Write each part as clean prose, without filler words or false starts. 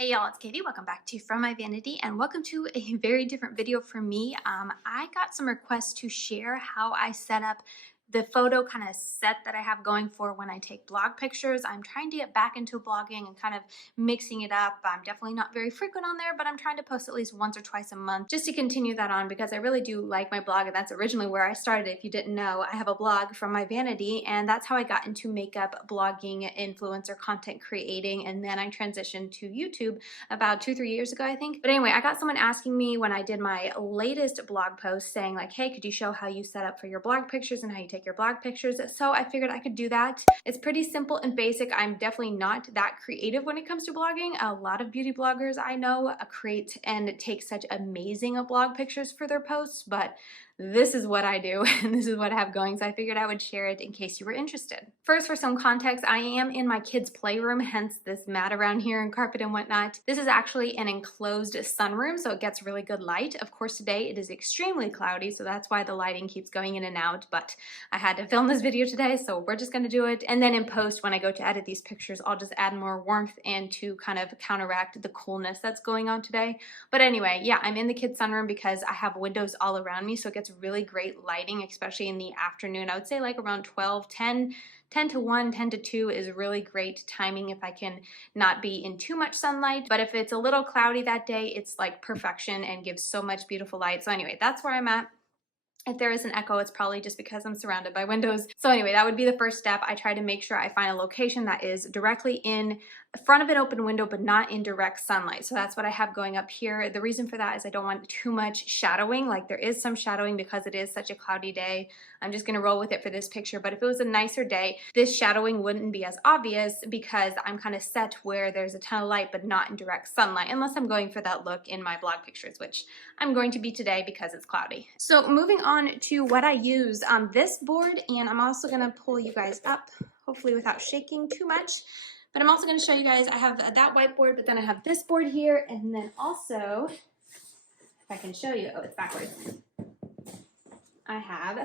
Hey y'all, it's Katie. Welcome back to From My Vanity and welcome to a very different video from me. I got some requests to share how I set up the photo kind of set that I have going for when I take blog pictures. I'm trying to get back into blogging and kind of mixing it up. I'm definitely not very frequent on there, but I'm trying to post at least once or twice a month just to continue that on because I really do like my blog, and that's originally where I started. If you didn't know, I have a blog From My Vanity, and that's how I got into makeup, blogging, influencer content creating, and then I transitioned to YouTube about 2-3 years ago, I think. But anyway, I got someone asking me when I did my latest blog post saying like, hey, could you show how you set up for your blog pictures and how you take your blog pictures? So I figured I could do that. It's pretty simple and basic. I'm definitely not that creative when it comes to blogging. A lot of beauty bloggers I know create and take such amazing blog pictures for their posts, but this is what I do and this is what I have going, so I figured I would share it in case you were interested. First, for some context, I am in my kids' playroom, hence this mat around here and carpet and whatnot. This is actually an enclosed sunroom, so it gets really good light. Of course, today it is extremely cloudy, so that's why the lighting keeps going in and out, but I had to film this video today, so we're just gonna do it. And then in post, when I go to edit these pictures, I'll just add more warmth and to kind of counteract the coolness that's going on today. But anyway, yeah, I'm in the kids' sunroom because I have windows all around me, so it gets really great lighting, especially in the afternoon. I would say like around 12, 10 to 1, 10 to 2 is really great timing if I can not be in too much sunlight. But if it's a little cloudy that day, it's like perfection and gives so much beautiful light. So anyway, that's where I'm at. If there is an echo, it's probably just because I'm surrounded by windows. So anyway, that would be the first step. I try to make sure I find a location that is directly in front of an open window, but not in direct sunlight. So that's what I have going up here. The reason for that is I don't want too much shadowing. Like there is some shadowing because it is such a cloudy day. I'm just gonna roll with it for this picture. But if it was a nicer day, this shadowing wouldn't be as obvious because I'm kind of set where there's a ton of light, but not in direct sunlight, unless I'm going for that look in my blog pictures, which I'm going to be today because it's cloudy. So moving on to what I use on this board, and I'm also gonna pull you guys up, hopefully without shaking too much. But I'm also going to show you guys, I have that whiteboard, but then I have this board here, and then also, if I can show you, oh, it's backwards. I have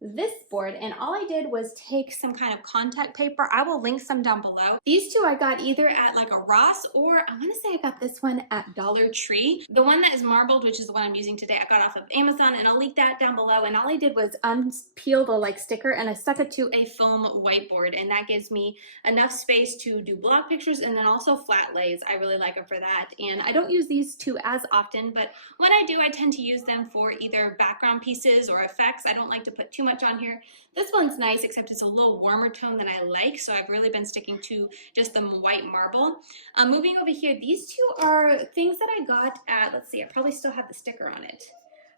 this board, and all I did was take some kind of contact paper. I will link some down below. These two I got either at like a Ross, or I want to say I got this one at Dollar Tree. The one that is marbled, which is the one I'm using today, I got off of Amazon, and I'll link that down below. And all I did was unpeel the like sticker and I stuck it to a foam whiteboard, and that gives me enough space to do blog pictures and then also flat lays. I really like them for that. And I don't use these two as often, but when I do, I tend to use them for either background pieces or effects. I don't like to put too much on here. This one's nice, except it's a little warmer tone than I like, so I've really been sticking to just the white marble. Moving over here, these two are things that I got at, let's see, I probably still have the sticker on it.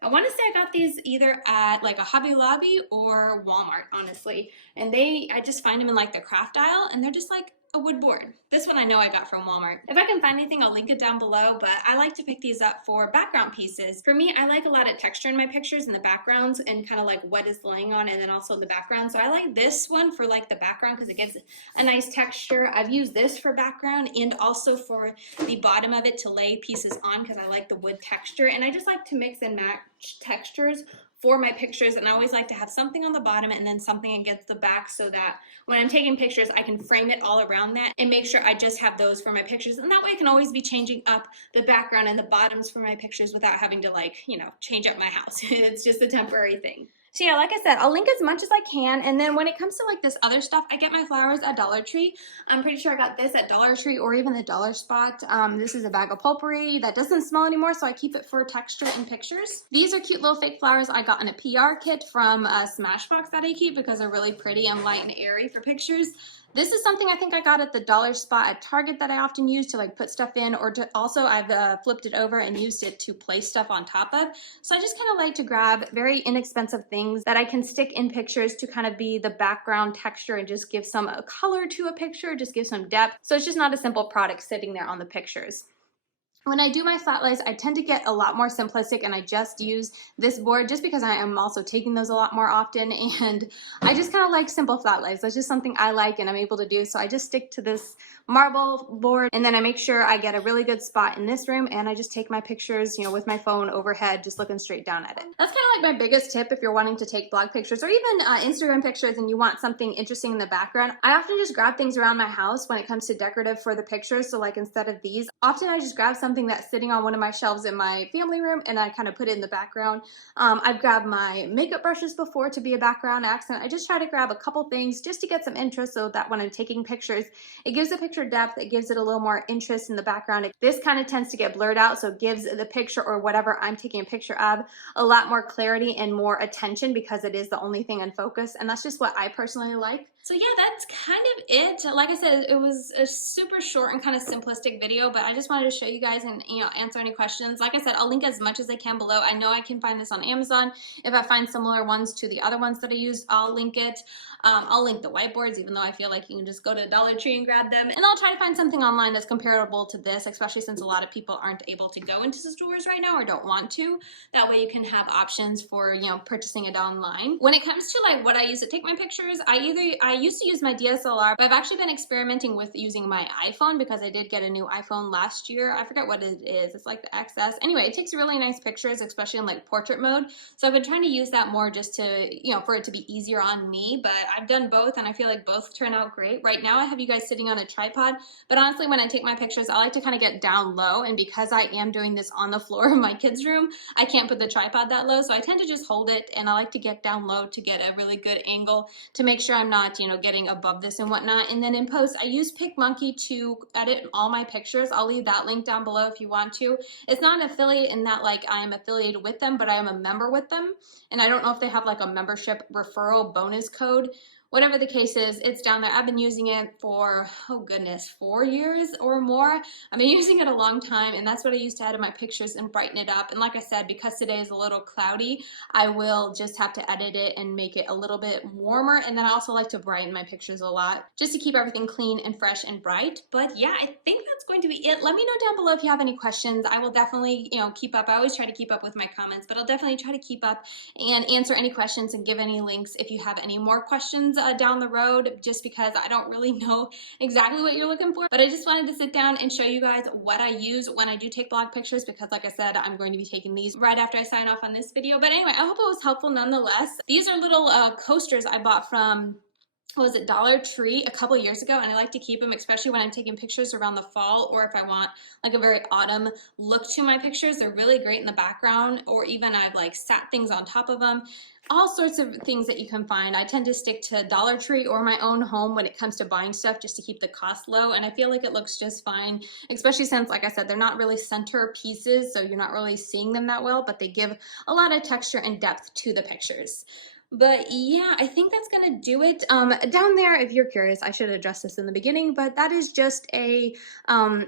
I want to say I got these either at like a Hobby Lobby or Walmart, honestly. And I just find them in like the craft aisle, and they're just like a wood board. This one I know I got from Walmart. If I can find anything, I'll link it down below, but I like to pick these up for background pieces. For me, I like a lot of texture in my pictures in the backgrounds and kind of like what is laying on, and then also in the background. So I like this one for like the background because it gives a nice texture. I've used this for background and also for the bottom of it to lay pieces on because I like the wood texture, and I just like to mix and match textures for my pictures, and I always like to have something on the bottom and then something against the back so that when I'm taking pictures I can frame it all around that and make sure I just have those for my pictures, and that way I can always be changing up the background and the bottoms for my pictures without having to, like, you know, change up my house. It's just a temporary thing. So yeah, like I said, I'll link as much as I can, and then when it comes to like this other stuff, I get my flowers at Dollar Tree. I'm pretty sure I got this at Dollar Tree or even the Dollar Spot. This is a bag of potpourri that doesn't smell anymore, so I keep it for texture and pictures. These are cute little fake flowers I got in a PR kit from Smashbox that I keep because they're really pretty and light and airy for pictures. This is something I think I got at the Dollar Spot at Target that I often use to like put stuff in, or to also I've flipped it over and used it to place stuff on top of. So I just kind of like to grab very inexpensive things that I can stick in pictures to kind of be the background texture and just give some color to a picture, just give some depth. So it's just not a simple product sitting there on the pictures. When I do my flat lays, I tend to get a lot more simplistic and I just use this board just because I am also taking those a lot more often, and I just kind of like simple flat lays. That's just something I like and I'm able to do, so I just stick to this marble board, and then I make sure I get a really good spot in this room, and I just take my pictures, you know, with my phone overhead, just looking straight down at it. That's kind of like my biggest tip if you're wanting to take blog pictures or even Instagram pictures and you want something interesting in the background. I often just grab things around my house when it comes to decorative for the pictures. So like instead of these, often I just grab something that's sitting on one of my shelves in my family room and I kind of put it in the background. I've grabbed my makeup brushes before to be a background accent. I just try to grab a couple things just to get some interest so that when I'm taking pictures, it gives the picture depth, it gives it a little more interest in the background. This kind of tends to get blurred out, so it gives the picture or whatever I'm taking a picture of a lot more clarity and more attention because it is the only thing in focus, and that's just what I personally like. So yeah, that's kind of it. Like I said, it was a super short and kind of simplistic video, but I just wanted to show you guys and, you know, answer any questions. Like I said, I'll link as much as I can below. I know I can find this on Amazon. If I find similar ones to the other ones that I used, I'll link it. I'll link the whiteboards, even though I feel like you can just go to Dollar Tree and grab them. And I'll try to find something online that's comparable to this, especially since a lot of people aren't able to go into the stores right now or don't want to. That way you can have options for, you know, purchasing it online. When it comes to like what I use to take my pictures, I used to use my DSLR, but I've actually been experimenting with using my iPhone because I did get a new iPhone last year. I forget what it is. It's like the XS. Anyway, it takes really nice pictures, especially in like portrait mode. So I've been trying to use that more just to, you know, for it to be easier on me, but I've done both and I feel like both turn out great. Right now I have you guys sitting on a tripod, but honestly when I take my pictures, I like to kind of get down low, and because I am doing this on the floor of my kids' room, I can't put the tripod that low, so I tend to just hold it, and I like to get down low to get a really good angle to make sure I'm not, you know, getting above this and whatnot. And then in post, I use PicMonkey to edit all my pictures. I'll leave that link down below if you want to. It's not an affiliate in that like I am affiliated with them, but I am a member with them, and I don't know if they have like a membership referral bonus code. Whatever the case is, it's down there. I've been using it for, oh goodness, 4 years or more. I've been using it a long time, and that's what I use to edit my pictures and brighten it up. And like I said, because today is a little cloudy, I will just have to edit it and make it a little bit warmer. And then I also like to brighten my pictures a lot just to keep everything clean and fresh and bright. But yeah, I think that's going to be it. Let me know down below if you have any questions. I will definitely, you know, keep up. I always try to keep up with my comments, but I'll definitely try to keep up and answer any questions and give any links if you have any more questions down the road, just because I don't really know exactly what you're looking for. But I just wanted to sit down and show you guys what I use when I do take blog pictures, because like I said, I'm going to be taking these right after I sign off on this video. But anyway, I hope it was helpful nonetheless. These are little coasters I bought from, what was it, Dollar Tree a couple years ago, and I like to keep them, especially when I'm taking pictures around the fall, or if I want like a very autumn look to my pictures. They're really great in the background, or even I've like sat things on top of them. All sorts of things that you can find. I tend to stick to Dollar Tree or my own home when it comes to buying stuff, just to keep the cost low, and I feel like it looks just fine, especially since, like I said, they're not really center pieces, so you're not really seeing them that well, but they give a lot of texture and depth to the pictures. But yeah, I think that's gonna do it. Down there, if you're curious, I should have addressed this in the beginning, but that is just a,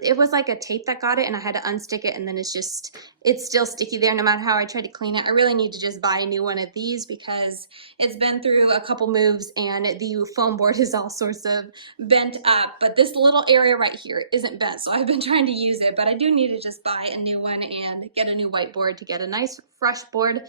it was like a tape that got it, and I had to unstick it, and then it's still sticky there no matter how I try to clean it. I really need to just buy a new one of these because it's been through a couple moves and the foam board is all sorts of bent up, but this little area right here isn't bent, so I've been trying to use it, but I do need to just buy a new one and get a new whiteboard to get a nice fresh board.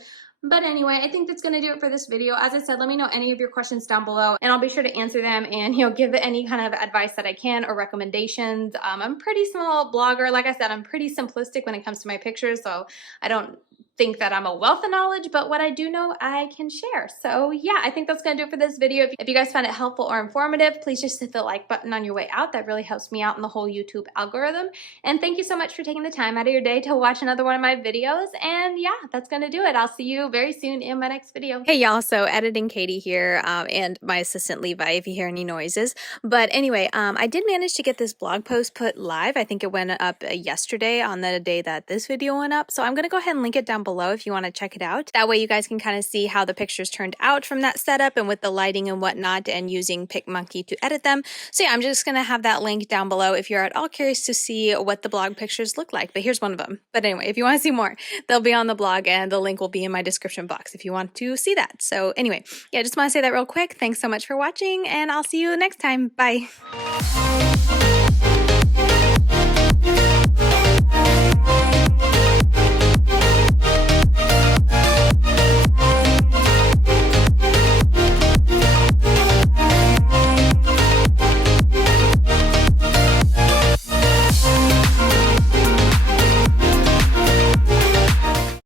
But anyway, I think that's going to do it for this video. As I said, let me know any of your questions down below, and I'll be sure to answer them and, you know, give any kind of advice that I can or recommendations. I'm a pretty small blogger. Like I said, I'm pretty simplistic when it comes to my pictures, so I don't think that I'm a wealth of knowledge, but what I do know, I can share. So yeah, I think that's gonna do it for this video. If you guys found it helpful or informative, please just hit the like button on your way out. That really helps me out in the whole YouTube algorithm. And thank you so much for taking the time out of your day to watch another one of my videos. And yeah, that's gonna do it. I'll see you very soon in my next video. Hey y'all, so editing Katie here, and my assistant Levi if you hear any noises. But anyway, I did manage to get this blog post put live. I think it went up yesterday on the day that this video went up. So I'm gonna go ahead and link it down below if you want to check it out. That way you guys can kind of see how the pictures turned out from that setup and with the lighting and whatnot, and using PicMonkey to edit them. So yeah, I'm just gonna have that link down below if you're at all curious to see what the blog pictures look like. But here's one of them. But anyway, if you want to see more, they'll be on the blog, and the link will be in my description box if you want to see that. So anyway, yeah, just want to say that real quick. Thanks so much for watching, and I'll see you next time. Bye.